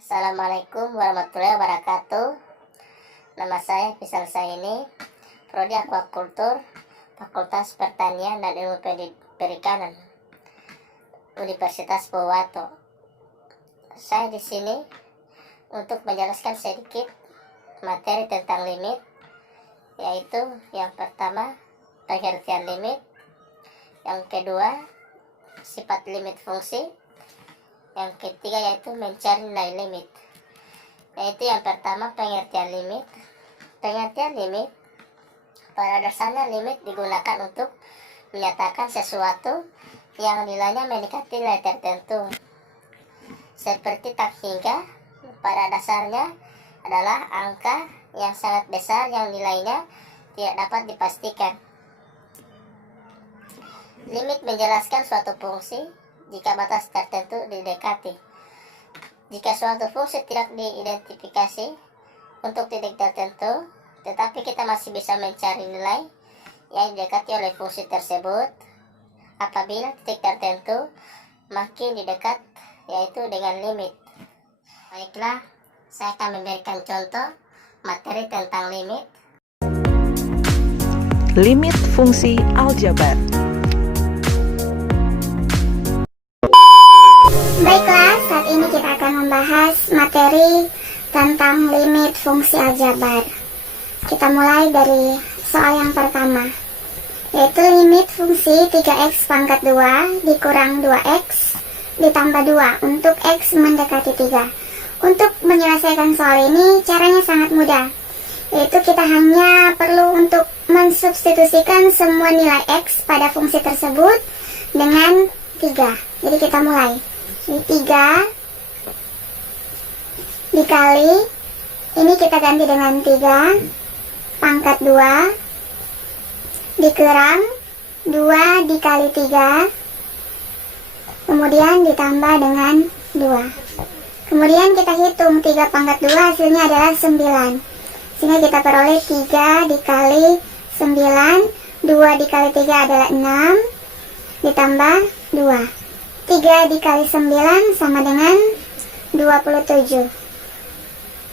Assalamualaikum warahmatullahi wabarakatuh. Nama saya Pisal Saini, Prodi Aquakultur, Fakultas Pertanian dan Ilmu Perikanan, Universitas Pohuwato. Saya di sini untuk menjelaskan sedikit materi tentang limit, yaitu yang pertama pengertian limit, yang kedua sifat limit fungsi, yang ketiga yaitu mencari nilai limit. Yaitu yang pertama pengertian limit. Pengertian limit, pada dasarnya limit digunakan untuk menyatakan sesuatu yang nilainya mendekati nilai tertentu. Seperti tak hingga, pada dasarnya adalah angka yang sangat besar yang nilainya tidak dapat dipastikan. Limit menjelaskan suatu fungsi jika batas tertentu didekati. Jika suatu fungsi tidak diidentifikasi untuk titik tertentu, tetapi kita masih bisa mencari nilai yang didekati oleh fungsi tersebut apabila titik tertentu makin didekat, yaitu dengan limit. Baiklah, saya akan memberikan contoh materi tentang limit. Limit fungsi aljabar. Baiklah, saat ini kita akan membahas materi tentang limit fungsi aljabar. Kita mulai dari soal yang pertama, yaitu limit fungsi 3x pangkat 2 dikurang 2x ditambah 2 untuk x mendekati 3. Untuk menyelesaikan soal ini, caranya sangat mudah, yaitu kita hanya perlu untuk mensubstitusikan semua nilai x pada fungsi tersebut dengan 3. Jadi kita mulai. 3 dikali, ini kita ganti dengan 3 pangkat 2 dikurang 2 dikali 3, kemudian ditambah dengan 2. Kemudian kita hitung 3 pangkat 2, hasilnya adalah 9. Sehingga kita peroleh 3 dikali 9, 2 dikali 3 adalah 6, ditambah 2. 3 dikali 9 sama dengan 27.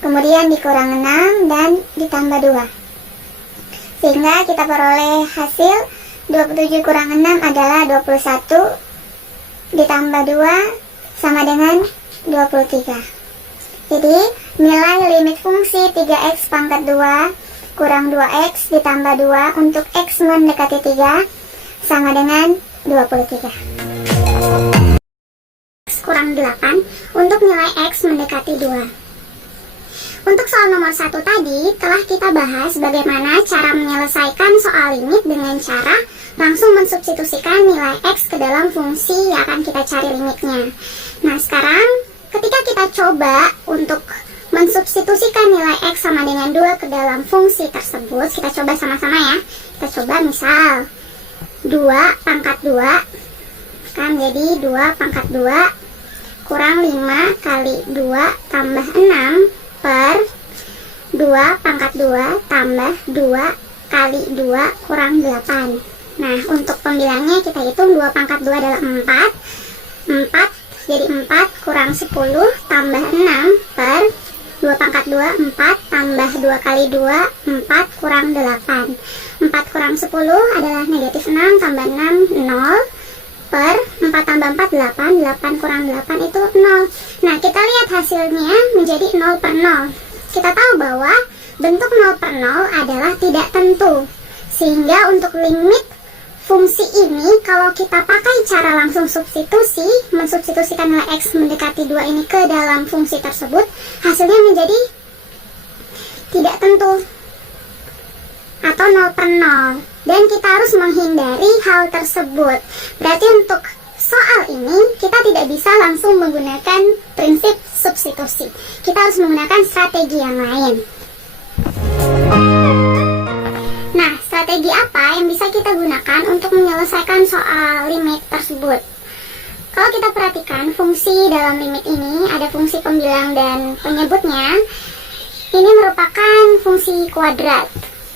Kemudian dikurang 6 dan ditambah 2. Sehingga kita peroleh hasil 27 kurang 6 adalah 21, ditambah 2 sama dengan 23. Jadi nilai limit fungsi 3x pangkat 2 kurang 2x ditambah 2 untuk x mendekati 3 sama dengan 23. Kurang 8 untuk nilai x mendekati 2. Untuk soal nomor 1 tadi telah kita bahas bagaimana cara menyelesaikan soal limit dengan cara langsung mensubstitusikan nilai x ke dalam fungsi yang akan kita cari limitnya. Nah, sekarang ketika kita coba untuk mensubstitusikan nilai x sama dengan 2 ke dalam fungsi tersebut, kita coba sama-sama ya. Kita coba misal 2 pangkat 2 kan jadi 2 pangkat 2 kurang 5 kali 2 tambah 6 per 2 pangkat 2 tambah 2 kali 2 kurang 8. Nah, untuk pembilangnya kita hitung 2 pangkat 2 adalah 4. 4 jadi 4 kurang 10 tambah 6 per 2 pangkat 2, 4 tambah 2 kali 2, 4 kurang 8. 4 kurang 10 adalah negatif 6 tambah 6, 0 per 4 tambah 4, 8. 8 kurang 8 itu 0. Nah, kita lihat hasilnya menjadi 0 per 0. Kita tahu bahwa bentuk 0 per 0 adalah tidak tentu. Sehingga untuk limit fungsi ini, kalau kita pakai cara langsung substitusi, mensubstitusikan nilai x mendekati 2 ini ke dalam fungsi tersebut, hasilnya menjadi tidak tentu atau 0 per 0. Dan kita harus menghindari hal tersebut. Berarti untuk soal ini kita tidak bisa langsung menggunakan prinsip substitusi. Kita harus menggunakan strategi yang lain. Nah, strategi apa yang bisa kita gunakan untuk menyelesaikan soal limit tersebut? Kalau kita perhatikan fungsi dalam limit ini, ada fungsi pembilang dan penyebutnya. Ini merupakan fungsi kuadrat.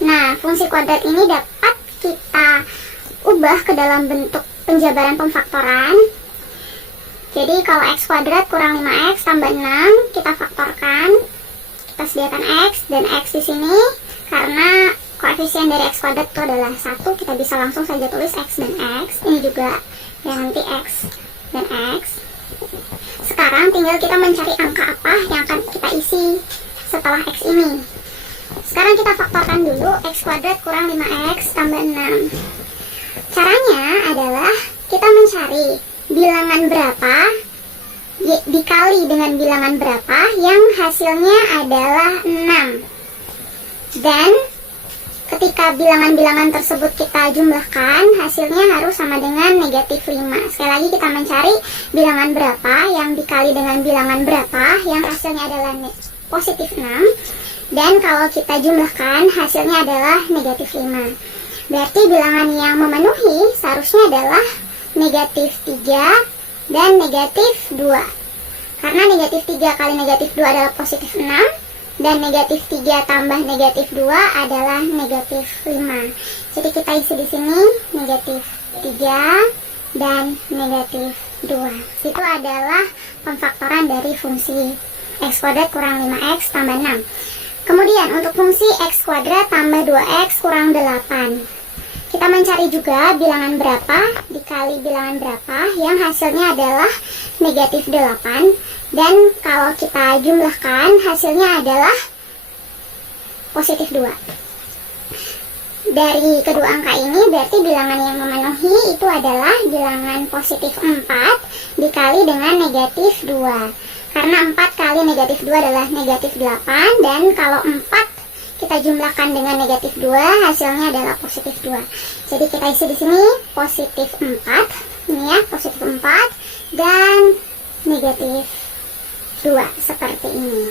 Nah, fungsi kuadrat ini dapat kita ubah ke dalam bentuk penjabaran pemfaktoran. Jadi kalau x kuadrat kurang 5x tambah 6, kita faktorkan. Kita sediakan x dan x di sini karena koefisien dari x kuadrat itu adalah 1, kita bisa langsung saja tulis x dan x. Ini juga ya nanti x dan x. Sekarang tinggal kita mencari angka apa yang akan kita isi setelah x ini. Sekarang kita faktorkan dulu x kuadrat kurang 5x tambah 6. Caranya adalah kita mencari bilangan berapa dikali dengan bilangan berapa yang hasilnya adalah 6. Dan ketika bilangan-bilangan tersebut kita jumlahkan, hasilnya harus sama dengan negatif 5. Sekali lagi kita mencari bilangan berapa yang dikali dengan bilangan berapa yang hasilnya adalah positif 6. Dan kalau kita jumlahkan, hasilnya adalah negatif 5. Berarti bilangan yang memenuhi seharusnya adalah negatif 3 dan negatif 2. Karena negatif 3 kali negatif 2 adalah positif 6. Dan negatif 3 tambah negatif 2 adalah negatif 5. Jadi kita isi di sini negatif 3 dan negatif 2. Itu adalah pemfaktoran dari fungsi x kuadrat kurang 5x tambah 6. Kemudian untuk fungsi x kuadrat tambah 2x kurang 8. Kita mencari juga bilangan berapa dikali bilangan berapa yang hasilnya adalah negatif 8. Dan kalau kita jumlahkan, hasilnya adalah positif 2. Dari kedua angka ini berarti bilangan yang memenuhi itu adalah bilangan positif 4 dikali dengan negatif 2. Karena 4 kali negatif 2 adalah negatif 8. Dan kalau 4 kita jumlahkan dengan negatif 2, hasilnya adalah positif 2. Jadi kita isi di sini positif 4. Ini ya, positif 4 dan negatif 2 seperti ini.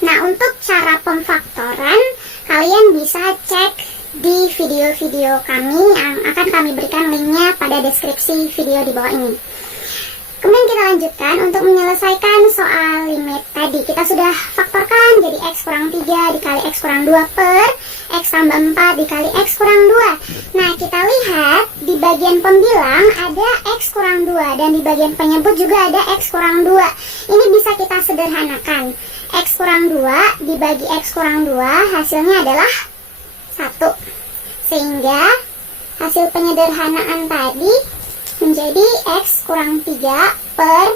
Nah, untuk cara pemfaktoran kalian bisa cek di video-video kami yang akan kami berikan linknya pada deskripsi video di bawah ini. Kemudian kita lanjutkan untuk menyelesaikan soal limit tadi. Kita sudah faktorkan jadi x kurang 3 dikali x kurang 2 per x tambah 4 dikali x kurang 2. Nah, kita lihat di bagian pembilang ada x kurang 2 dan di bagian penyebut juga ada x kurang 2. Ini bisa kita sederhanakan. X kurang 2 dibagi x kurang 2 hasilnya adalah 1. Sehingga hasil penyederhanaan tadi menjadi x kurang 3 per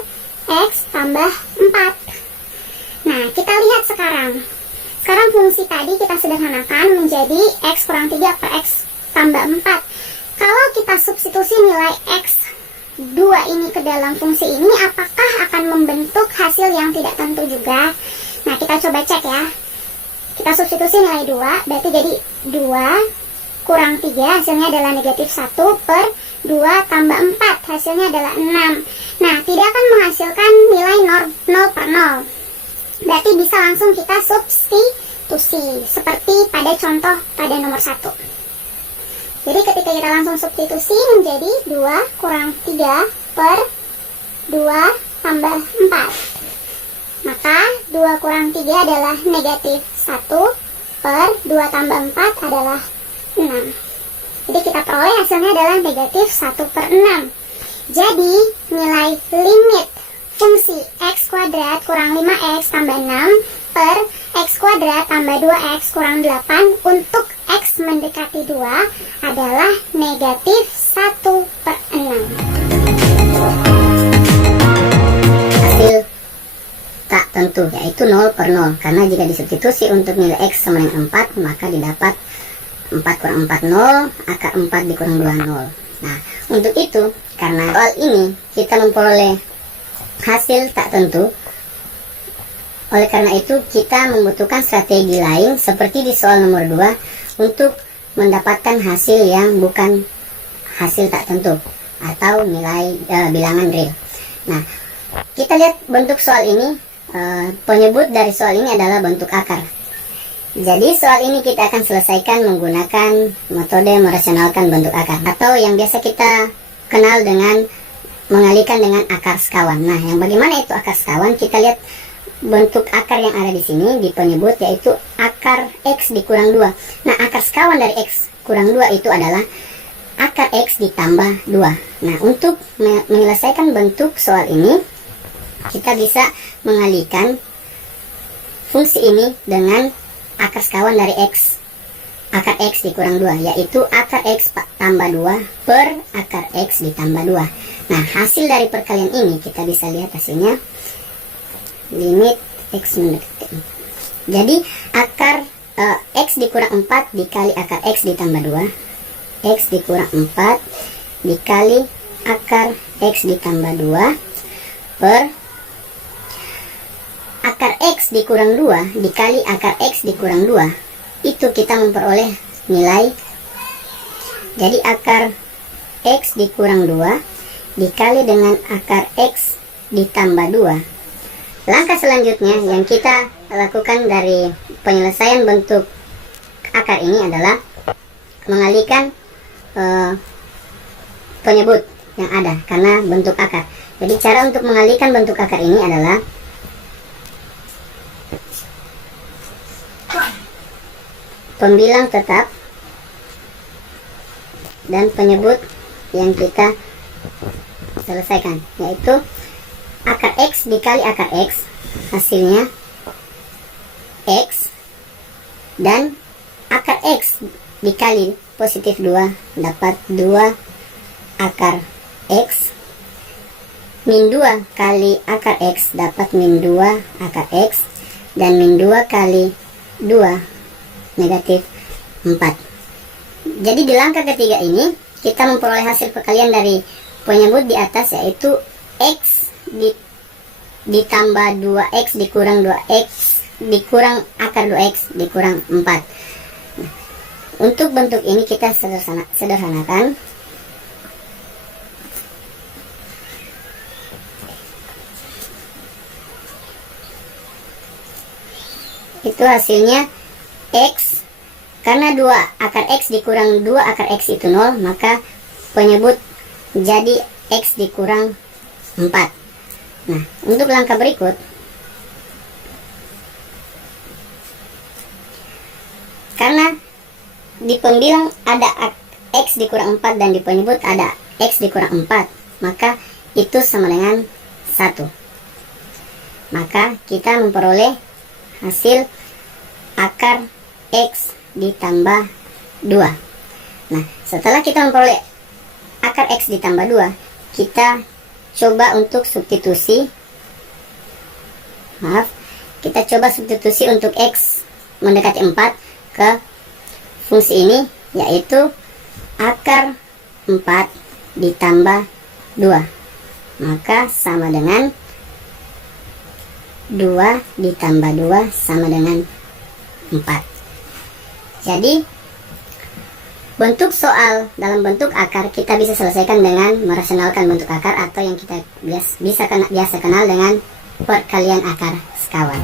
x tambah 4. Nah, kita lihat sekarang. Sekarang fungsi tadi kita sederhanakan menjadi x kurang 3 per x tambah 4. Kalau kita substitusi nilai x2 ini ke dalam fungsi ini, apakah akan membentuk hasil yang tidak tentu juga? Nah, kita coba cek ya. Kita substitusi nilai 2, berarti jadi 2 kurang 3 hasilnya adalah negatif 1 per 2 tambah 4 hasilnya adalah 6. Nah, tidak akan menghasilkan nilai 0 per 0. Berarti bisa langsung kita substitusi seperti pada contoh pada nomor 1. Jadi ketika kita langsung substitusi menjadi 2 kurang 3 per 2 tambah 4. Maka 2 kurang 3 adalah negatif 1 per 2 tambah 4 adalah 6. Jadi kita peroleh hasilnya adalah negatif 1 per 6. Jadi nilai limit fungsi x kuadrat kurang 5x tambah 6 per x kuadrat tambah 2x kurang 8 untuk x mendekati 2 adalah negatif 1 per 6. Hasil tak tentu yaitu 0 per 0. Karena jika disubstitusi untuk nilai x sama dengan 4, maka didapat 4 kurang 4 0, akar 4 dikurang 2 0. Nah, untuk itu, karena soal ini kita memperoleh hasil tak tentu, oleh karena itu kita membutuhkan strategi lain seperti di soal nomor 2 untuk mendapatkan hasil yang bukan hasil tak tentu atau nilai bilangan real. Nah, kita lihat bentuk soal ini, penyebut dari soal ini adalah bentuk akar. Jadi soal ini kita akan selesaikan menggunakan metode merasionalkan bentuk akar atau yang biasa kita kenal dengan mengalihkan dengan akar sekawan. Nah, yang bagaimana itu akar sekawan? Kita lihat bentuk akar yang ada di sini di penyebut, yaitu akar X dikurang 2. Nah, akar sekawan dari X kurang 2 itu adalah akar X ditambah 2. Nah, untuk menyelesaikan bentuk soal ini, kita bisa mengalihkan fungsi ini dengan akar sekawan dari X. Akar X dikurang 2, yaitu akar X tambah 2 per akar X ditambah 2. Nah, hasil dari perkalian ini kita bisa lihat hasilnya. Limit X mendekati 4. Jadi akar X dikurang 4 dikali akar X ditambah 2, X dikurang 4 dikali akar X ditambah 2 per akar X dikurang 2 dikali akar X dikurang 2. Itu kita memperoleh nilai. Jadi akar X dikurang 2 dikali dengan akar X ditambah 2. Langkah selanjutnya yang kita lakukan dari penyelesaian bentuk akar ini adalah mengalihkan penyebut yang ada karena bentuk akar. Jadi cara untuk mengalihkan bentuk akar ini adalah pembilang tetap dan penyebut yang kita selesaikan, yaitu akar X dikali akar X, hasilnya X, dan akar X dikali positif 2 dapat 2 akar X, min 2 kali akar X dapat min 2 akar X, dan min 2 kali 2 negatif 4. Jadi di langkah ketiga ini kita memperoleh hasil perkalian dari penyebut di atas, yaitu X ditambah 2X dikurang 2X dikurang akar 2X dikurang 4. Nah, untuk bentuk ini kita sederhanakan. Itu hasilnya X, karena 2 akar X dikurang 2 akar X itu 0, maka penyebut jadi X dikurang 4. Nah, untuk langkah berikut, karena di pembilang ada X dikurang 4 dan di penyebut ada X dikurang 4, maka itu sama dengan 1. Maka kita memperoleh hasil akar X ditambah 2. Nah, setelah kita memperoleh akar X ditambah 2, kita coba untuk substitusi. Kita coba substitusi untuk X mendekati 4 ke fungsi ini, yaitu akar 4 ditambah 2. Maka sama dengan 2 ditambah 2 sama dengan 4. Jadi bentuk soal dalam bentuk akar kita bisa selesaikan dengan merasionalkan bentuk akar, atau yang kita biasa kenal dengan perkalian akar sekawan.